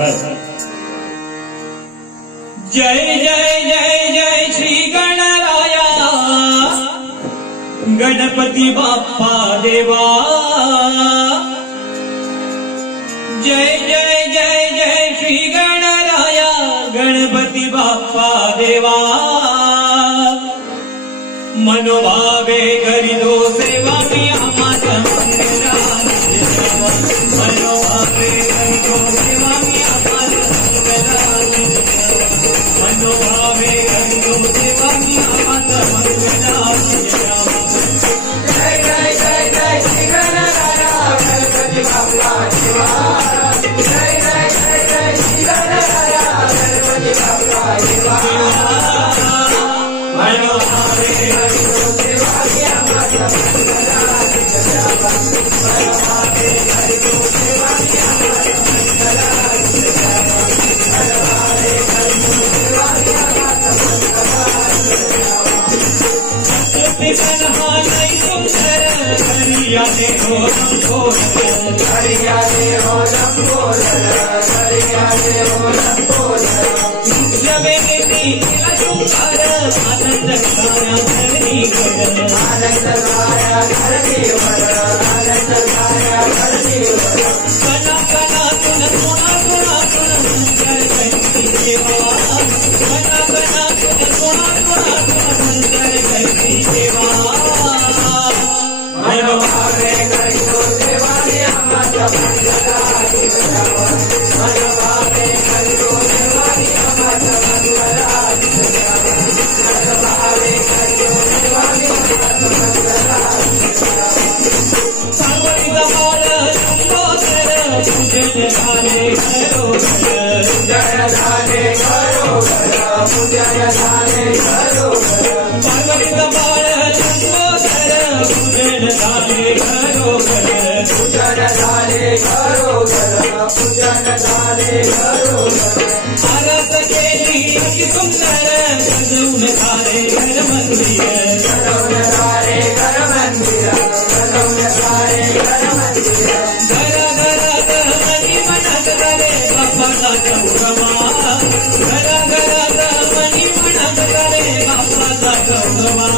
जय जय जय जय श्री गणराया गणपती बाप्पा देवा। जय जय जय जय श्री गणराया गणपती बाप्पा देवा। मनोभावे करीदो सेवा मी आम्हाला मंगलाची सेवा। मनोभावे करीदो सेवा मी आम्हाला मंगलाची सेवा। मनोभावे करीदो सेवा मी आम्हाला मंगलाची सेवा। जय जय जय जय श्री गणराया गणपती बाप्पा देवा। जय जय जय जय श्री गणराया गणपती बाप्पा देवा। मनोभावे करीदो सेवा मी आम्हाला मंगलाची सेवा। मनोभावे करीदो सेवा मी आम्हाला मंगलाची सेवा। मनोभावे करीदो सेवा मी आम्हाला मंगलाची सेवा। पिकनहा नहीं सुंदर करिया दे हो लंबोदर। करिया दे हो लंबोदर। करिया दे हो लंबोदर। जमेनी सुंदर आनंद गाया धरणी कर। आनंद गाया धरणी कर। आनंद गाया धरणी कर। कना कना तुन गुणा गुणा गुण सुंदर कैसी सेवा। कना कना तुन गुणा गुणा गुण सुंदर कैसी सेवा। मनोभावे करीदो सेवा मी आम्हाला मंगलाची सेवा। मनोभावे करीदो सेवा मी आम्हाला मंगलाची सेवा। मनोभावे करीदो सेवा मी आम्हाला मंगलाची सेवा। सावरी जमाल लंबोदर पूजन झाले घरोघर। पूजन झाले घरोघर। पूजन झाले घरोघर। सावरी जमाल लंबोदर पूजन झाले घरोघर। पूजन झाले घरोघर। पूजन झाले घरोघर। आरस केली अति सुंदर सजवून झाले घर मंदिर। सजवून झाले घर मंदिर। सजवून झाले घर मंदिर। घराघरात मनी म्हणत करे बाप्पाचा गौरवा। घराघरात मनी म्हणत करे बाप्पाचा गौरवा।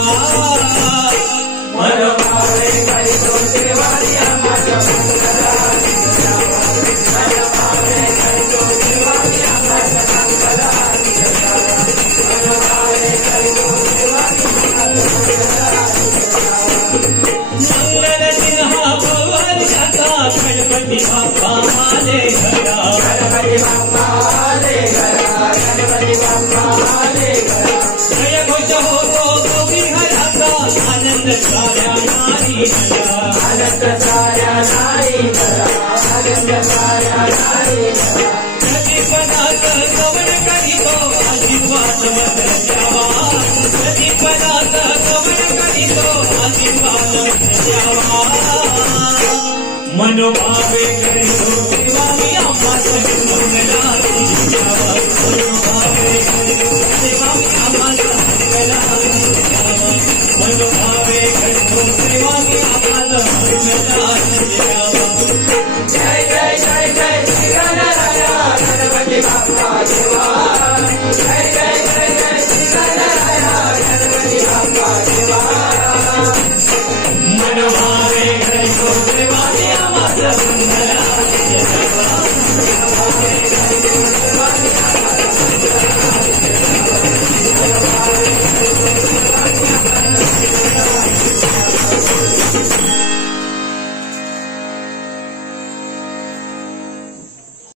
मनोभावे करीदो सेवा मी आम्हाला मंगलाची सेवा। मनोभावे करीदो सेवा मी आम्हाला मंगलाची सेवा। मनोभावे करीदो सेवा मी आम्हाला मंगलाची सेवा। मंगल चिन्हा पवल्याचा गणपती बाप्पा आले घरा। गणपती बाप्पा आले घरा। गणपती बाप्पा आले घरा। जय घोष होतो गोपी घराचा आनंद साऱ्या नारी घरा। आनंद साऱ्या नारी घरा। आनंद साऱ्या नारी घरा। प्रतिपदात गमन करीतो आशीर्वाद मग द्यावा। प्रतिपदात गमन करीतो आशीर्वाद मग द्यावा। मनोभावे करीदो सेवा मी आम्हाला मंगलाची सेवा। मनोभावे करीदो सेवा मी आम्हाला मंगलाची सेवा। मनोभावे करीदो सेवा मी आम्हाला मंगलाची सेवा। जय जय जय जय श्री गणराया गणपती बाप्पा देवा। जय जय जय जय श्री गणराया गणपती बाप्पा देवा। मनोभावे करीदो सेवा मी आम्हाला